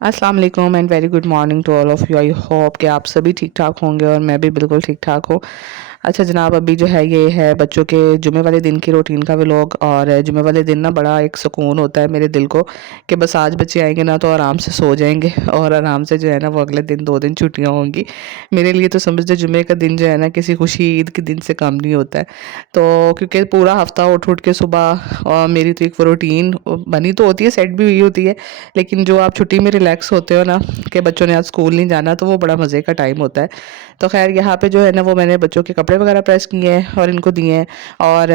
अस्सलाम वालेकुम and very good morning to all of you. I hope कि आप सभी ठीक ठाक होंगे और मैं भी बिल्कुल ठीक ठाक हूँ। अच्छा जनाब, अभी जो है ये है बच्चों के जुमे वाले दिन की रूटीन का व्लॉग। और जुमे वाले दिन ना बड़ा एक सुकून होता है मेरे दिल को कि बस आज बच्चे आएंगे ना तो आराम से सो जाएंगे और आराम से जो है ना वो अगले दिन 2 दिन छुट्टियाँ होंगी। मेरे लिए तो समझते जुमे का दिन जो है ना किसी खुशी ईद के दिन से कम नहीं होता है। तो क्योंकि पूरा हफ्ता उठ उठ के सुबह मेरी तो एक वो रूटीन बनी तो होती है, सेट भी हुई होती है, लेकिन जो आप छुट्टी में रिलैक्स होते हो ना कि बच्चों ने आज स्कूल नहीं जाना, तो वो बड़ा मज़े का टाइम होता है। तो खैर यहाँ पे जो है ना वो मैंने बच्चों के कपड़े वगैरह प्रेस किए हैं और इनको दिए हैं। और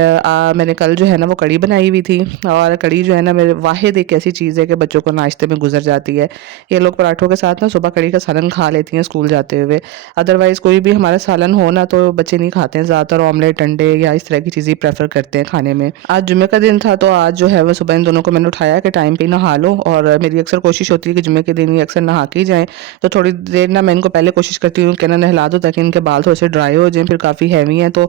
मैंने कल जो है ना वो कड़ी बनाई हुई थी। और कड़ी जो है ना मेरे वाहिद एक ऐसी चीज़ है कि बच्चों को नाश्ते में गुजर जाती है। ये लोग पराठों के साथ ना सुबह कड़ी का सालन खा लेती हैं स्कूल जाते हुए। अदरवाइज़ कोई भी हमारा सालन हो ना तो बच्चे नहीं खाते हैं, ज़्यादातर ऑमलेट अंडे या इस तरह की चीज़ें प्रेफर करते हैं खाने में। आज जुम्मे का दिन था तो आज जो है वो सुबह इन दोनों को मैंने उठाया कि टाइम पे ही नहा लो। और मेरी अक्सर कोशिश होती है कि जुम्मे के दिन ही अक्सर नहा के ही जाएँ। तो थोड़ी देर ना मैं इनको पहले कोशिश करती हूँ कि ना नहला दूँ ताकि इनके बाल थोड़े से ड्राई हो जाएँ, फिर काफ़ी हैवी हैं तो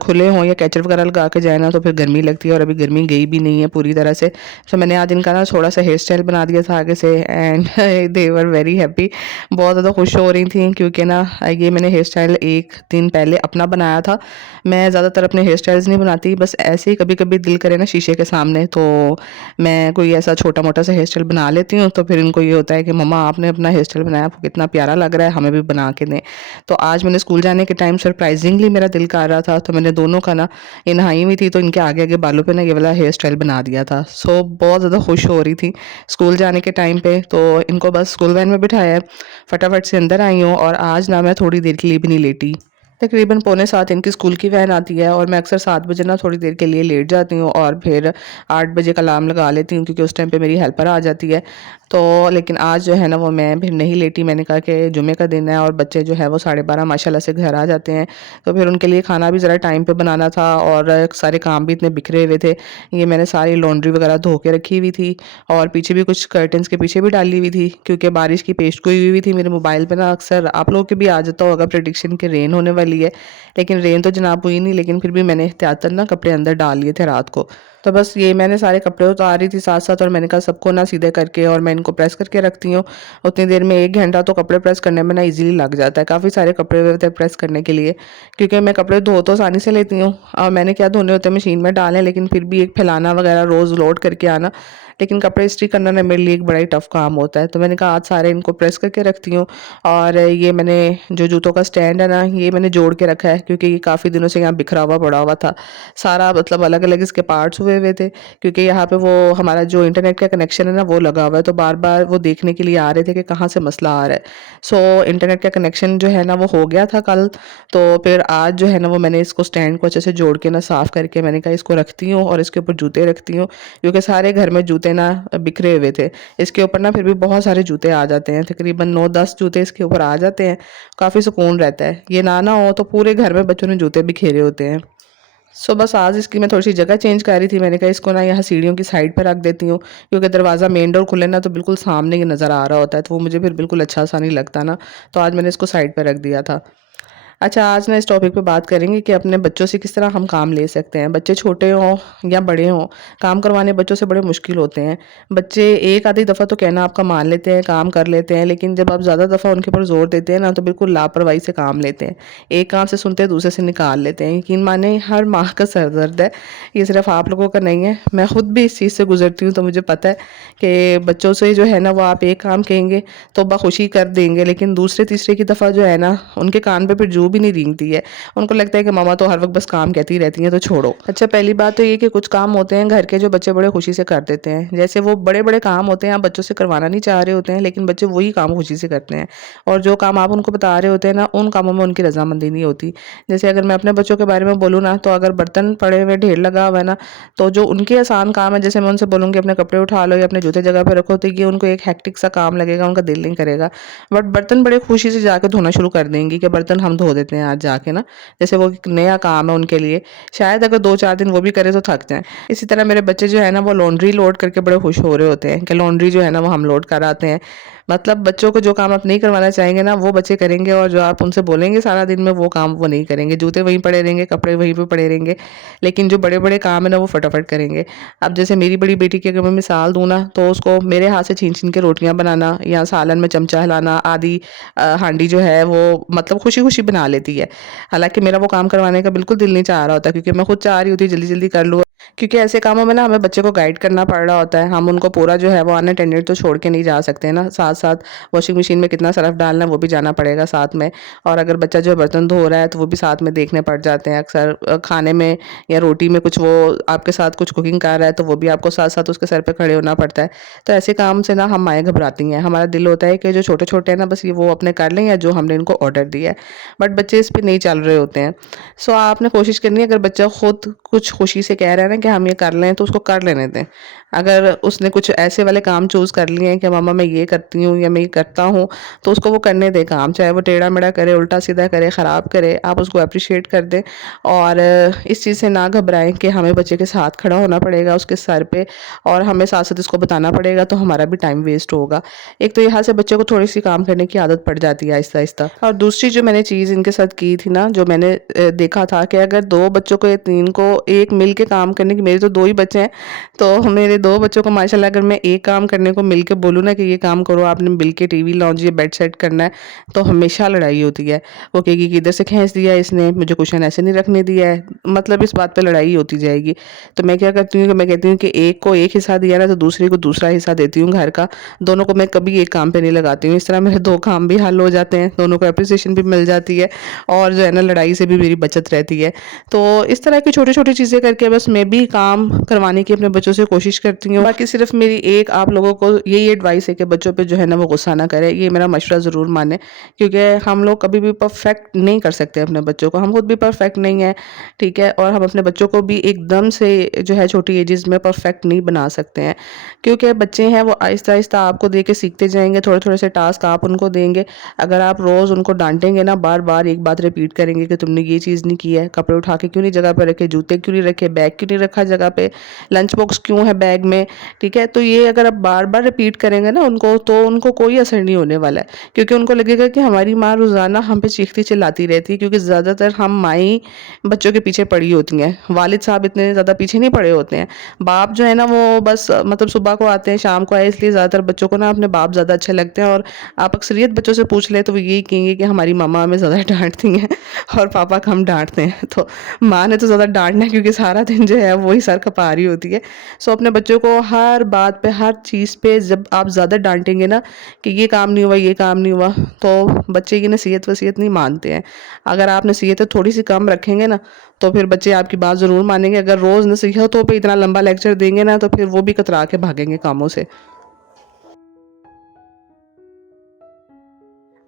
खुले हों या कैचअप वगैरह लगा के जाए ना तो फिर गर्मी लगती है और अभी गर्मी गई भी नहीं है पूरी तरह से। तो मैंने आज इनका ना थोड़ा सा हेयर स्टाइल बना दिया था आगे से and they were very happy. बहुत ज़्यादा खुश हो रही थी क्योंकि ना ये मैंने हेयर स्टाइल एक दिन पहले अपना बनाया था। मैं ज़्यादातर अपने हेयर स्टाइल्स नहीं बनाती, बस ऐसे ही कभी कभी दिल करे ना शीशे के सामने तो मैं कोई ऐसा छोटा मोटा सा हेयर स्टाइल बना लेती हूँ। तो फिर इनको ये होता है कि मम्मा आपने अपना हेयर स्टाइल बनाया, आपको कितना प्यारा लग रहा है, हमें भी बना के दें। तो आज मैंने स्कूल जाने के टाइम सरप्राइजिंगली मेरा दिल कर रहा था तो मैंने दोनों का ना, ये नहाई हुई थी तो इनके आगे आगे बालों पे ना ये वाला हेयर स्टाइल बना दिया था। सो बहुत ज़्यादा खुश हो रही थी स्कूल जाने के टाइम पे। तो इनको बस स्कूल वैन में बिठाया है, फटाफट से अंदर आई हूँ और आज ना मैं थोड़ी देर के लिए भी नहीं लेटी। तकरीबन पौने 7 इनकी स्कूल की वैन आती है और मैं अक्सर 7 बजे ना थोड़ी देर के लिए लेट जाती हूँ और फिर 8 बजे का अलार्म लगा लेती हूँ क्योंकि उस टाइम पे मेरी हेल्पर आ जाती है। तो लेकिन आज जो है ना वो मैं फिर नहीं लेटी। मैंने कहा कि जुमे का दिन है और बच्चे जो है वो 12:30 माशाल्लाह से घर आ जाते हैं। तो फिर उनके लिए खाना भी ज़रा टाइम पे बनाना था और सारे काम भी इतने बिखरे हुए थे। ये मैंने सारी लॉन्ड्री वगैरह धो के रखी हुई थी और पीछे भी कुछ कर्टन्स के पीछे भी डाली हुई थी क्योंकि बारिश की पेश गोई हुई थी। मेरे मोबाइल पे ना अक्सर आप लोगों के भी आ जाता होगा प्रेडिक्शन के रेन होने वाली है, लेकिन रेन तो जनाब हुई नहीं, लेकिन फिर भी मैंने एहतियातन ना कपड़े अंदर डाल लिए थे रात को। तो बस ये मैंने सारे कपड़े उतार रही थी साथ साथ और मैंने कहा सबको ना सीधे करके और मैं इनको प्रेस करके रखती हूँ। उतनी देर में 1 घंटा तो कपड़े प्रेस करने में ना इजीली लग जाता है। काफ़ी सारे कपड़े होते हैं प्रेस करने के लिए क्योंकि मैं कपड़े धो तो आसानी से लेती हूँ और मैंने क्या धोने होते हैं मशीन में डालें, लेकिन फिर भी एक फैलाना वगैरह रोज़ लोड करके आना, लेकिन कपड़े इस्त्री करना ना मेरे लिए एक बड़ा ही टफ काम होता है। तो मैंने कहा आज सारे इनको प्रेस करके रखती हूँ। और ये मैंने जो जूतों का स्टैंड है ना ये मैंने जोड़ के रखा है क्योंकि ये काफ़ी दिनों से यहाँ बिखरा हुआ पड़ा हुआ था। सारा मतलब अलग अलग इसके पार्ट्स हुए हुए थे क्योंकि यहाँ पे वो हमारा जो इंटरनेट का कनेक्शन है ना वो लगा हुआ है, तो बार बार वो देखने के लिए आ रहे थे कि कहाँ से मसला आ रहा है। सो इंटरनेट का कनेक्शन जो है ना वो हो गया था कल। तो फिर आज जो है ना वो मैंने इसको स्टैंड को अच्छे से जोड़ के ना साफ़ करके मैंने कहा इसको रखती हूँ और इसके ऊपर जूते रखती हूँ क्योंकि सारे घर में जूते ना बिखरे हुए थे। इसके ऊपर ना फिर भी बहुत सारे जूते आ जाते हैं, तकरीबन 9-10 जूते इसके ऊपर आ जाते हैं। काफ़ी सुकून रहता है। ये ना हो तो पूरे घर में बच्चों ने जूते बिखेरे होते हैं। सो बस आज इसकी मैं थोड़ी सी जगह चेंज कर रही थी। मैंने कहा इसको ना यहाँ सीढ़ियों की साइड पर रख देती हूँ क्योंकि दरवाज़ा मेन डोर खुले ना तो बिल्कुल सामने ही नज़र आ रहा होता है, तो वो मुझे फिर बिल्कुल अच्छा सा नहीं लगता ना। तो आज मैंने इसको साइड पर रख दिया था। अच्छा, आज ना इस टॉपिक पे बात करेंगे कि अपने बच्चों से किस तरह हम काम ले सकते हैं। बच्चे छोटे हों या बड़े हों, काम करवाने बच्चों से बड़े मुश्किल होते हैं। बच्चे एक आधी दफ़ा तो कहना आपका मान लेते हैं, काम कर लेते हैं, लेकिन जब आप ज़्यादा दफ़ा उनके ऊपर ज़ोर देते हैं ना तो बिल्कुल लापरवाही से काम लेते हैं। एक कान से सुनते हैं दूसरे से निकाल लेते हैं। यकीन माने हर माँ का सर दर्द है, ये सिर्फ़ आप लोगों का नहीं है। मैं खुद भी इस चीज़ से गुज़रती हूँ तो मुझे पता है कि बच्चों से जो है ना वो आप एक काम कहेंगे तो बखुशी कर देंगे, लेकिन दूसरे तीसरे की दफ़ा जो है ना उनके कान पे फिर जू भी नहीं रेंगती है। उनको लगता है कि मामा तो हर वक्त बस काम कहती रहती हैं तो छोड़ो। अच्छा, पहली बात तो ये कि कुछ काम होते हैं घर के जो बच्चे बड़े खुशी से कर देते हैं। जैसे वो बड़े बड़े काम होते हैं आप बच्चों से करवाना नहीं चाह रहे होते हैं, लेकिन बच्चे वही काम खुशी से करते हैं। और जो काम आप उनको बता रहे होते हैं ना उन कामों में उनकी रजामंदी नहीं होती। जैसे अगर मैं अपने बच्चों के बारे में बोलूँ ना तो अगर बर्तन पड़े हुए ढेर लगा हुआ है ना, तो जो उनके आसान काम है जैसे मैं उनसे बोलूँगी अपने कपड़े उठा लो या अपने जूते जगह पे रखो, तो ये उनको एक हेक्टिक सा काम लगेगा, उनका दिल नहीं करेगा। बट बर्तन बड़े खुशी से जाके धोना शुरू कर देंगी कि बर्तन हम धो देते हैं आज जाके ना, जैसे वो एक नया काम है उनके लिए। शायद अगर 2-4 दिन वो भी करे तो थक जाएँ। इसी तरह मेरे बच्चे जो है ना वो लॉन्ड्री लोड करके बड़े खुश हो रहे होते हैं कि लॉन्ड्री जो है ना वो हम लोड कर आते हैं। मतलब बच्चों को जो काम आप नहीं करवाना चाहेंगे ना वो बच्चे करेंगे, और जो आप उनसे बोलेंगे सारा दिन में वो काम वो नहीं करेंगे। जूते वहीं पड़े रहेंगे, कपड़े वहीं पे पड़े रहेंगे, लेकिन जो बड़े-बड़े काम है ना वो फटाफट करेंगे। अब जैसे मेरी बड़ी बेटी की अगर मैं मिसाल दूँ ना, तो उसको मेरे हाथ से छीन-छीन के रोटियाँ बनाना या सालन में चमचा हिलाना आदि हांडी जो है वो मतलब खुशी-खुशी बना लेती है। हालाँकि मेरा वो काम करवाने का बिल्कुल दिल नहीं चाह रहा होता, क्योंकि मैं खुद चाह रही होती हूँ जल्दी-जल्दी कर लूँ। क्योंकि ऐसे कामों में ना हमें बच्चे को गाइड करना पड़ रहा होता है। हम उनको पूरा जो है वो अनअटेंडेड तो छोड़ के नहीं जा सकते ना। साथ-साथ वॉशिंग मशीन में कितना सर्फ़ डालना है वो भी जाना पड़ेगा साथ में। और अगर बच्चा जो है बर्तन धो रहा है तो वो भी साथ में देखने पड़ जाते हैं अक्सर। खाने में या रोटी में कुछ वो आपके साथ कुछ कुकिंग कर रहा है तो वो भी आपको साथ-साथ उसके सर पे खड़े होना पड़ता है। तो ऐसे काम से ना हम माएँ घबराती हैं। हमारा दिल होता है कि जो छोटे-छोटे हैं ना बस ये वो अपने कर लें या जो हमने इनको ऑर्डर दिया है। बट बच्चे इस पे नहीं चल रहे होते हैं। सो आपने कोशिश करनी है, अगर बच्चा खुद कुछ खुशी से कह रहा है ना कि हम ये कर लें तो उसको कर लेने दें। अगर उसने कुछ ऐसे वाले काम चूज़ कर लिए हैं कि मम्मा मैं ये करती हूँ या मैं ये करता हूँ, तो उसको वो करने दें काम, चाहे वो टेढ़ा-मेढ़ा करे, उल्टा-सीधा करे, ख़राब करे, आप उसको एप्रिशिएट कर दें। और इस चीज़ से ना घबराएँ कि हमें बच्चे के साथ खड़ा होना पड़ेगा उसके सर पे, और हमें साथ-साथ इसको बताना पड़ेगा, तो हमारा भी टाइम वेस्ट होगा। एक तो यहाँ से बच्चे को थोड़ी-सी काम करने की आदत पड़ जाती है आहिस्ता-आहिस्ता। और दूसरी जो मैंने चीज़ इनके साथ की थी ना, जो मैंने देखा था कि अगर 2 बच्चों को या 3 को एक मिल के काम करने की, मेरे तो 2 ही बच्चे हैं, तो मेरे 2 बच्चों को माशाल्लाह अगर मैं एक काम करने को मिल के बोलूँ ना कि ये काम करो आपने मिल के, टीवी लॉन्च या बेड सेट करना है, तो हमेशा लड़ाई होती है। वो कहेगी कि इधर से खींच दिया इसने, मुझे कुशन ऐसे नहीं रखने दिया है, मतलब इस बात पे लड़ाई होती जाएगी। तो मैं क्या करती हूँ कि मैं कहती हूँ कि एक को एक हिस्सा दिया ना तो दूसरे को दूसरा हिस्सा देती हूँ घर का। दोनों को मैं कभी एक काम पे नहीं लगाती हूँ। इस तरह मेरे 2 काम भी हल हो जाते हैं, दोनों को एप्रिसिएशन भी मिल जाती है, और जो है ना लड़ाई से भी मेरी बचत रहती है। तो इस तरह की छोटी-छोटी चीज़ें करके बस मैं भी काम करवाने की अपने बच्चों से कोशिश करती हूँ। बाकी सिर्फ़ मेरी एक आप लोगों को यही एडवाइस है कि बच्चों पे जो है ना वो गुस्सा ना करें। ये मेरा मशवरा ज़रूर मानें, क्योंकि हम लोग कभी भी परफ़ेक्ट नहीं कर सकते अपने बच्चों को। हम खुद भी परफ़ेक्ट नहीं हैं, ठीक है? और हम अपने बच्चों को भी एकदम से जो है छोटी एजेज़ में परफ़ेक्ट नहीं बना सकते हैं। क्योंकि बच्चे हैं वो आहिस्ता-आहिस्ता आपको देख के सीखते जाएँगे, थोड़े-थोड़े से टास्क आप उनको देंगे। अगर आप रोज़ उनको डाँटेंगे ना, बार-बार एक बात रिपीट करेंगे कि तुमने ये चीज़ नहीं की है, कपड़े उठा के क्यों नहीं जगह पे रखे, जूते क्यों नहीं रखे, बैग क्यों नहीं रखा जगह पे, लंच बॉक्स क्यों है बैग में, ठीक है? तो ये अगर आप बार-बार रिपीट करेंगे ना उनको, तो उनको कोई असर नहीं होने वाला है। क्योंकि उनको लगेगा कि हमारी माँ रोज़ाना हम पे चीखती-चिल्लाती रहती है, क्योंकि ज़्यादातर हम माएँ बच्चों के पीछे पड़ी होती हैं। वालिद साहब इतने ज़्यादा पीछे नहीं पड़े होते हैं। बाप जो है ना वो बस मतलब सुबह को आते हैं, शाम को आए, इसलिए ज़्यादातर बच्चों को ना अपने बाप ज़्यादा अच्छे लगते हैं। और आप अक्सरियत बच्चों से पूछ लें तो वो यही कहेंगे कि हमारी मम्मा हमें ज़्यादा डाँटती हैं और पापा कम डाँटते हैं। तो माँ ने तो ज़्यादा डाँटना है, क्योंकि सारा दिन जो है वही सर खपा रही होती है। सो अपने बच्चों को हर बात पे, हर चीज़ पे जब आप ज़्यादा डाँटेंगे ना कि ये काम नहीं हुआ, ये काम नहीं हुआ, तो बच्चे की नसीहत-वसीयत नहीं मानते हैं। अगर आप नसीहतें थोड़ी-सी कम रखेंगे ना, तो फिर बच्चे आपकी बात ज़रूर मानेंगे। अगर रोज़ नसीहतों पे इतना लंबा लेक्चर देंगे ना, तो फिर वो भी कतरा के भागेंगे कामों से।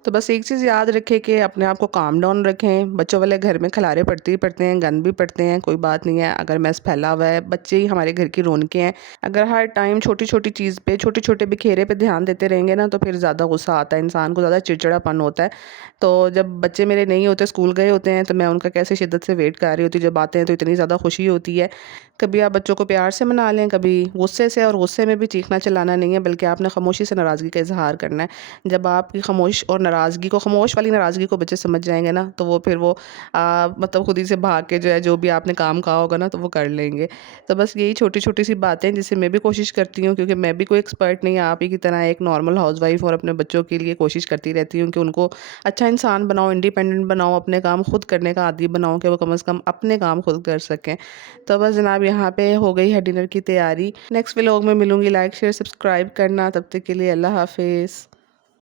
तो बस एक चीज़ याद रखें कि अपने आप को काम डाउन रखें। बच्चों वाले घर में खलारे पड़ते ही पड़ते हैं, गंद भी पड़ते हैं, कोई बात नहीं है। अगर मैस फैला हुआ है, बच्चे ही हमारे घर की रौनकें हैं। अगर हर टाइम छोटी-छोटी चीज़ पे, छोटे-छोटे बिखेरे पे ध्यान देते रहेंगे ना, तो फिर ज़्यादा गुस्सा आता है, इंसान को ज़्यादा चिड़चिड़ापन होता है। तो जब बच्चे मेरे नहीं होते, स्कूल गए होते हैं, तो मैं उनका कैसे शिद्दत से वेट कर रही होती हूँ। जब आते हैं तो इतनी ज़्यादा खुशी होती है। कभी आप बच्चों को प्यार से मना लें, कभी गुस्से से, और गुस्से में भी चीखना-चिल्लाना नहीं है, बल्कि आपने खामोशी से नाराज़गी का इज़हार करना है। जब आपकी खामोश और नाराज़गी को, खामोश वाली नाराज़गी को बच्चे समझ जाएँगे ना, तो वो फिर वो मतलब खुद ही से भाग के जो है, जो भी आपने काम कहा होगा ना, तो वो कर लेंगे। तो बस यही छोटी-छोटी सी बातें जिससे मैं भी कोशिश करती हूँ, क्योंकि मैं भी कोई एक्सपर्ट नहीं, आप ही की तरह एक नॉर्मल हाउसवाइफ़, और अपने बच्चों के लिए कोशिश करती रहती हूँ कि उनको अच्छा इंसान बनाओ, इंडिपेंडेंट बनाओ, अपने काम खुद करने का आदी बनाओ कि वो कम से कम अपने काम खुद कर सकें। तो बस जनाब यहाँ पे हो गई है डिनर की तैयारी। नेक्स्ट व्लॉग में मिलूँगी। लाइक, शेयर, सब्सक्राइब करना। तब तक के लिए अल्लाह हाफ़िज़।